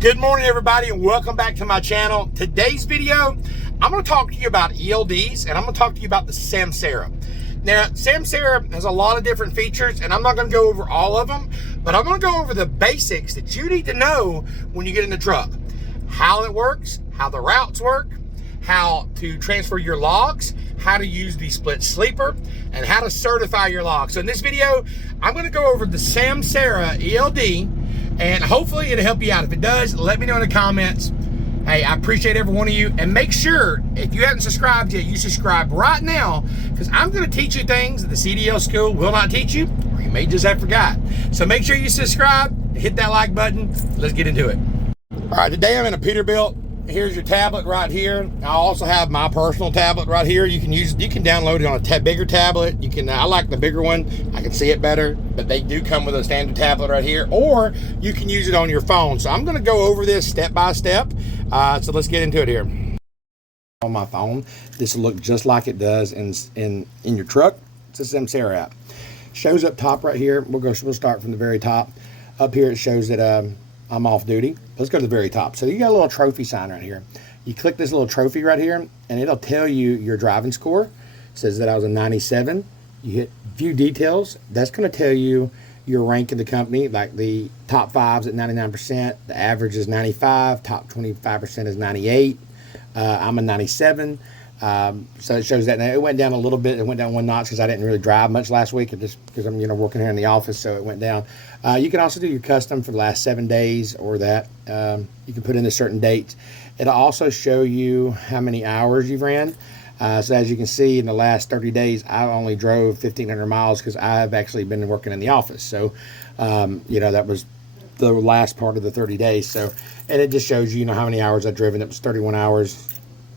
Good morning, everybody, and welcome back to my channel. Today's video, I'm going to talk to you about ELDs, and I'm going to talk to you about the samsara. Now, samsara has a lot of different features, and I'm not going to go over all of them, but I'm going to go over the basics that you need to know when you get in the truck. How it works, how the routes work, how to transfer your logs, how to use the split sleeper, and how to certify your logs. So in this video, I'm going to go over the samsara ELD, and hopefully it'll help you out. If it does, let me know in the comments. Hey, I appreciate every one of you. And make sure, if you haven't subscribed yet, you subscribe right now, because I'm going to teach you things that the CDL school will not teach you, or you may just have forgot. So make sure you subscribe, hit that like button. Let's get into it. All right, today I'm in a Peterbilt. Here's your tablet right here. I also have my personal tablet right here. You can download it on a bigger tablet. I like the bigger one. I can see it better, but they do come with a standard tablet right here, or you can use it on your phone. So I'm going to go over this step by step. So let's get into it here. On my phone, this will look just like it does in your truck. It's a samsara app. Shows up top right here. We'll start from the very top. Up here it shows that I'm off duty. Let's go to the very top. So you got a little trophy sign right here. You click this little trophy right here, and it'll tell you your driving score. It says that I was a 97. You hit view details. That's going to tell you your rank in the company. Like the top 5's at 99%. The average is 95. Top 25% is 98. I'm a 97. So it shows that. Now it went down a little bit. It went down 1 notch because I didn't really drive much last week, just because I'm working here in the office, so it went down. You can also do your custom for the last 7 days, or that you can put in a certain date. It'll also show you how many hours you've ran. So as you can see, in the last 30 days, I only drove 1,500 miles because I've actually been working in the office. So that was the last part of the 30 days. So, and it just shows you how many hours I've driven. It was 31 hours.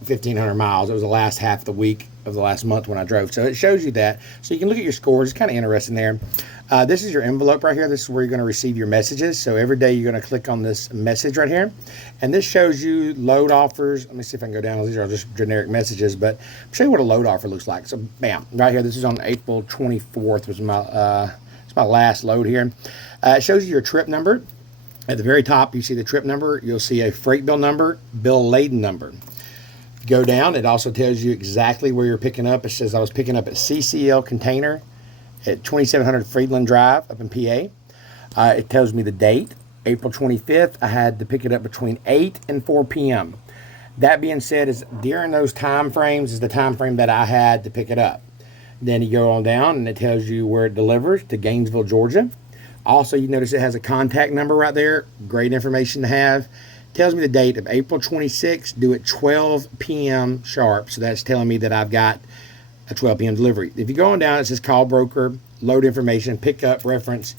1,500 miles. It was the last half of the week of the last month when I drove. So it shows you that. So you can look at your scores. It's kind of interesting there. This is your envelope right here. This is where you're going to receive your messages. So every day you're going to click on this message right here. And this shows you load offers. Let me see if I can go down. These are just generic messages, but I'll show you what a load offer looks like. So bam, right here. This is on April 24th. Was it's my last load here. It shows you your trip number. At the very top, you see the trip number. You'll see a freight bill number, bill laden number. Go down, it also tells you exactly where you're picking up. It says I was picking up at CCL Container at 2700 Friedland Drive up in PA. It tells me the date, April 25th. I had to pick it up between 8 and 4 p.m. That being said, is during those time frames is the time frame that I had to pick it up. Then you go on down and it tells you where it delivers to Gainesville, Georgia. Also, you notice it has a contact number right there. Great information to have. Tells me the date of April 26th, due at 12 p.m. sharp. So that's telling me that I've got a 12 p.m. delivery. If you go on down, it says call broker, load information, pickup reference.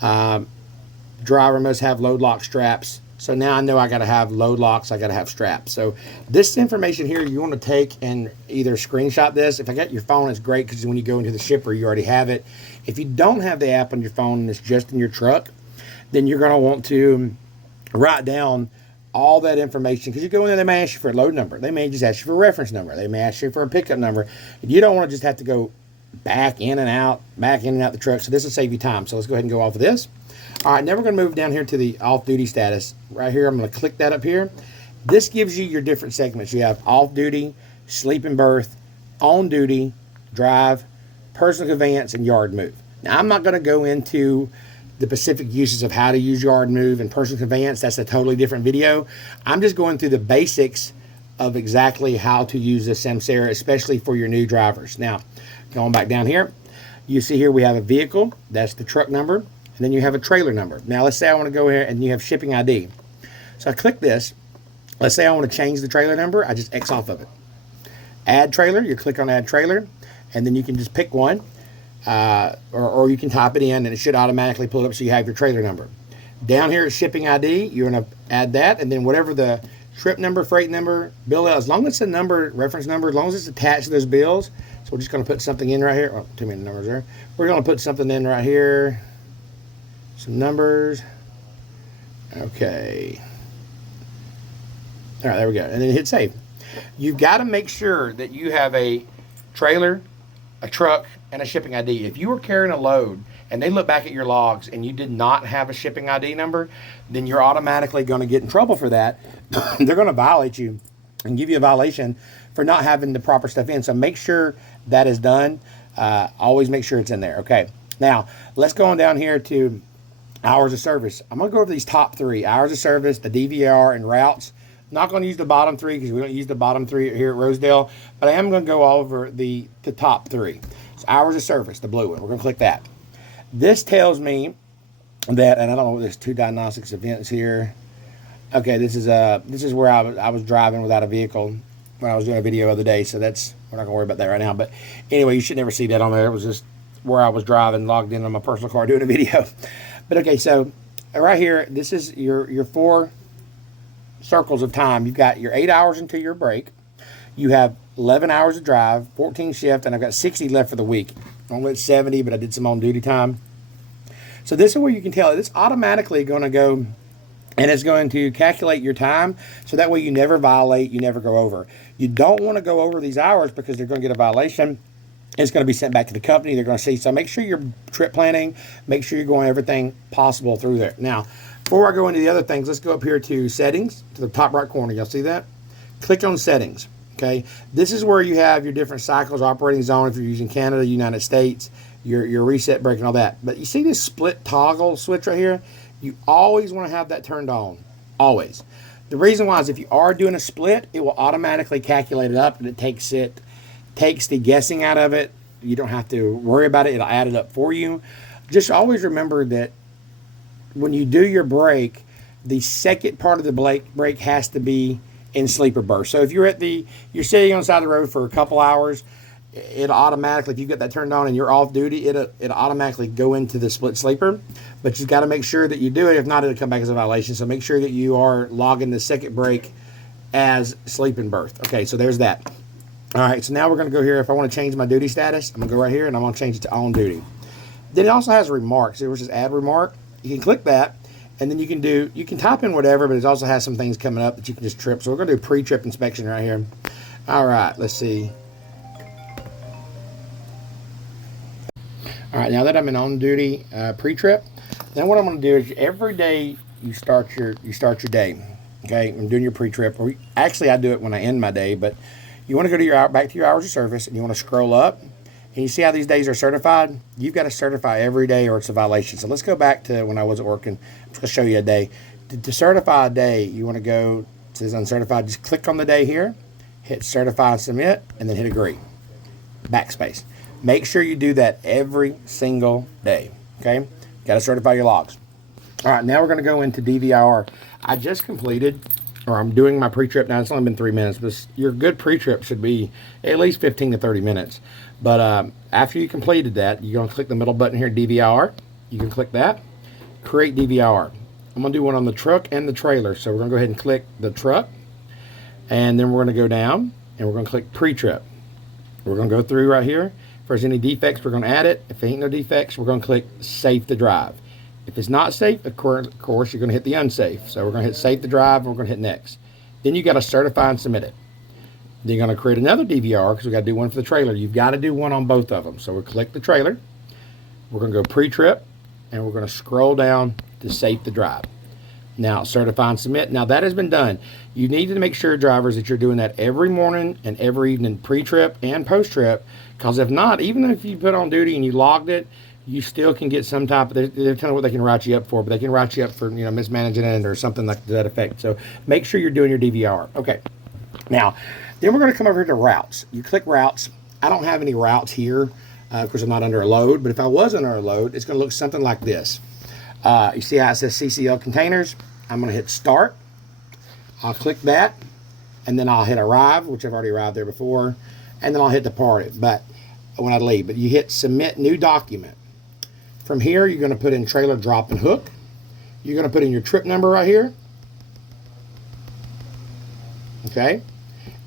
Driver must have load lock straps. So now I know I got to have load locks, I got to have straps. So this information here, you want to take and either screenshot this. If I got your phone, it's great because when you go into the shipper, you already have it. If you don't have the app on your phone and it's just in your truck, then you're going to want to write down all that information, because you go in there, they may ask you for a load number. They may just ask you for a reference number. They may ask you for a pickup number. You don't want to just have to go back in and out the truck. So this will save you time. So let's go ahead and go off of this. All right, now we're going to move down here to the off-duty status. Right here, I'm going to click that up here. This gives you your different segments. You have off-duty, sleep and berth, on-duty, drive, personal conveyance, and yard move. Now, I'm not going to go into the specific uses of how to use yard move and personal conveyance. That's a totally different video. I'm just going through the basics of exactly how to use the samsara, especially for your new drivers. Now, going back down here, you see here we have a vehicle. That's the truck number. And then you have a trailer number. Now, let's say I want to go here and you have shipping ID. So I click this. Let's say I want to change the trailer number. I just X off of it. Add trailer. You click on add trailer. And then you can just pick one. Or you can type it in and it should automatically pull it up so you have your trailer number. Down here at shipping ID, you're going to add that, and then whatever the trip number, freight number, bill, as long as it's a number, reference number, as long as it's attached to those bills. So we're just going to put something in right here. Oh, too many numbers there. We're going to put something in right here. Some numbers. Okay. All right, there we go. And then hit save. You've got to make sure that you have a trailer, a truck, and a shipping ID. If you are carrying a load and they look back at your logs and you did not have a shipping ID number, then you're automatically going to get in trouble for that. They're going to violate you and give you a violation for not having the proper stuff in. So make sure that is done. Always make sure it's in there. Okay. Now let's go on down here to hours of service. I'm going to go over these top 3: hours of service, the DVR, and routes. Not going to use the bottom 3 because we don't use the bottom 3 here at Rosedale, but I am going to go over the top 3. So hours of service, the blue one. We're going to click that. This tells me that, and I don't know what this 2 diagnostics events here. Okay, this is where I was driving without a vehicle when I was doing a video the other day, so that's, we're not going to worry about that right now. But anyway, you should never see that on there. It was just where I was driving, logged in on my personal car doing a video. But okay, so right here, this is your 4 circles of time. You've got your 8 hours until your break. You have 11 hours of drive, 14 shift, and I've got 60 left for the week. I only went 70, but I did some on duty time. So this is where you can tell it's automatically going to go, and it's going to calculate your time, so that way you never violate, you never go over. You don't want to go over these hours because they're going to get a violation. It's going to be sent back to the company. They're going to see. So make sure you're trip planning. Make sure you're going everything possible through there. Now, before I go into the other things, let's go up here to settings, to the top right corner. Y'all see that? Click on settings. Okay. This is where you have your different cycles, operating zone, if you're using Canada, United States, your reset break and all that. But you see this split toggle switch right here? You always want to have that turned on. Always. The reason why is if you are doing a split, it will automatically calculate it up, and it takes the guessing out of it. You don't have to worry about it. It'll add it up for you. Just always remember that when you do your break, the second part of the break has to be in sleeper burst. So if you're you're sitting on the side of the road for a couple hours, it'll automatically, if you get that turned on and you're off duty, it'll automatically go into the split sleeper. But you've got to make sure that you do it. If not, it'll come back as a violation. So make sure that you are logging the second break as sleeping berth. Okay, so there's that. All right, so now we're going to go here. If I want to change my duty status, I'm going to go right here and I'm going to change it to on duty. Then it also has remarks. It was just add remark. You can click that, and then you can type in whatever, but it also has some things coming up that you can just trip. So we're going to do pre-trip inspection right here. All right, let's see. All right, now that I'm in on duty pre-trip, then what I'm going to do is every day you start your day. Okay, I'm doing your pre-trip. Actually, I do it when I end my day, but you want to go to back to your hours of service, and you want to scroll up. And you see how these days are certified? You've got to certify every day or it's a violation. So let's go back to when I wasn't working. I'm just going to show you a day. To certify a day, you want to go, it says uncertified. Just click on the day here, hit certify and submit, and then hit agree. Backspace. Make sure you do that every single day. Okay? Got to certify your logs. All right, now we're going to go into DVR. I just completed, or I'm doing my pre-trip now. It's only been 3 minutes, but your good pre-trip should be at least 15 to 30 minutes. But after you completed that, you're going to click the middle button here, DVR. You can click that. Create DVR. I'm going to do one on the truck and the trailer. So we're going to go ahead and click the truck. And then we're going to go down, and we're going to click pre-trip. We're going to go through right here. If there's any defects, we're going to add it. If there ain't no defects, we're going to click Save the Drive. If it's not safe, of course, you're going to hit the unsafe. So we're going to hit Save the Drive, and we're going to hit Next. Then you got to certify and submit it. Then you're going to create another DVR because we got to do one for the trailer. You've got to do one on both of them. So we'll click the trailer. We're going to go pre-trip, and we're going to scroll down to Save the Drive. Now, certify and submit. Now, that has been done. You need to make sure, drivers, that you're doing that every morning and every evening, pre-trip and post-trip, because if not, even if you put on duty and you logged it, you still can get some type of, they're telling what they can write you up for, but they can write you up for, mismanaging it or something like that effect. So make sure you're doing your DVR. Okay. Now, then we're going to come over here to routes. You click routes. I don't have any routes here because I'm not under a load, but if I was under a load, it's going to look something like this. You see how it says CCL containers? I'm going to hit start. I'll click that, and then I'll hit arrive, which I've already arrived there before, and then I'll hit depart it, but when I leave. But you hit submit new document. From here, you're going to put in trailer drop and hook. You're going to put in your trip number right here. Okay.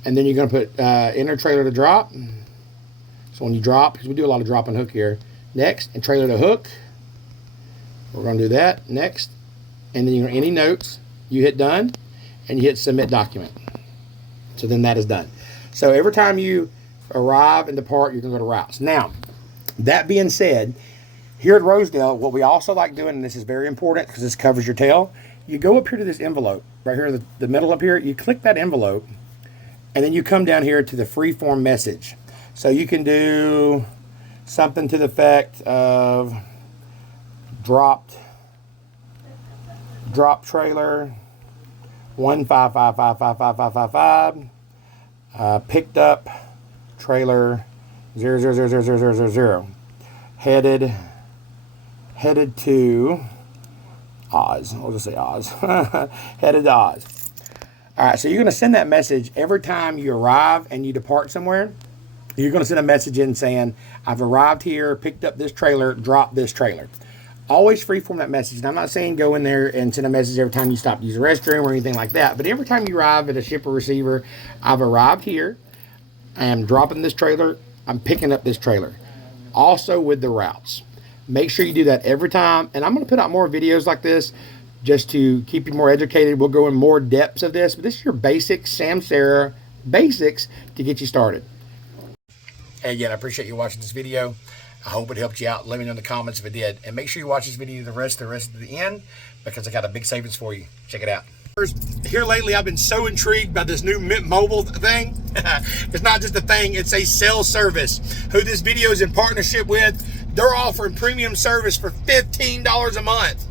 And then you're going to put enter trailer to drop. So when you drop, because we do a lot of drop and hook here. Next, and trailer to hook. We're going to do that. Next. And then you're going to any notes. You hit done. And you hit submit document. So then that is done. So every time you arrive and depart, you're going to go to routes. Now, that being said, Here at Rosedale, what we also like doing, and this is very important because this covers your tail, you go up here to this envelope, right here, the middle up here, you click that envelope, and then you come down here to the freeform message. So you can do something to the effect of drop trailer 155555555, picked up trailer 0000000, headed to Oz. I'll just say Oz. Headed to Oz. All right, so you're going to send that message every time you arrive and you depart somewhere. You're going to send a message in saying, I've arrived here, picked up this trailer, dropped this trailer. Always freeform that message. And I'm not saying go in there and send a message every time you stop to use the restroom or anything like that. But every time you arrive at a ship or receiver, I've arrived here. I am dropping this trailer. I'm picking up this trailer. Also with the routes. Make sure you do that every time. And I'm going to put out more videos like this just to keep you more educated. We'll go in more depths of this. But this is your basic samsara basics to get you started. And again, I appreciate you watching this video. I hope it helped you out. Let me know in the comments if it did. And make sure you watch this video the rest of the end because I got a big savings for you. Check it out. Here lately, I've been so intrigued by this new Mint Mobile thing. It's not just a thing, it's a cell service. Who this video is in partnership with, they're offering premium service for $15 a month.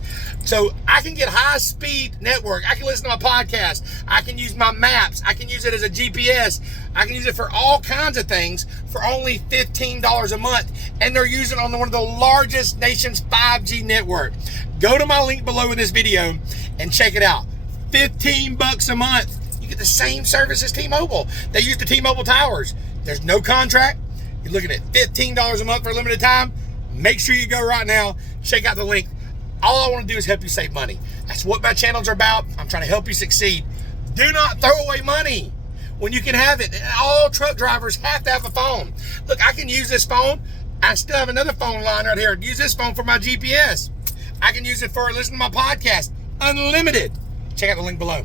So I can get high-speed network. I can listen to my podcast. I can use my maps. I can use it as a GPS. I can use it for all kinds of things for only $15 a month. And they're using it on one of the largest nation's 5G network. Go to my link below in this video and check it out. $15 a month. You get the same service as T-Mobile. They use the T-Mobile towers. There's no contract. You're looking at $15 a month for a limited time. Make sure you go right now. Check out the link. All I want to do is help you save money. That's what my channels are about. I'm trying to help you succeed. Do not throw away money when you can have it. And all truck drivers have to have a phone. Look, I can use this phone. I still have another phone line right here. Use this phone for my GPS. I can use it for listening to my podcast. Unlimited. Check out the link below.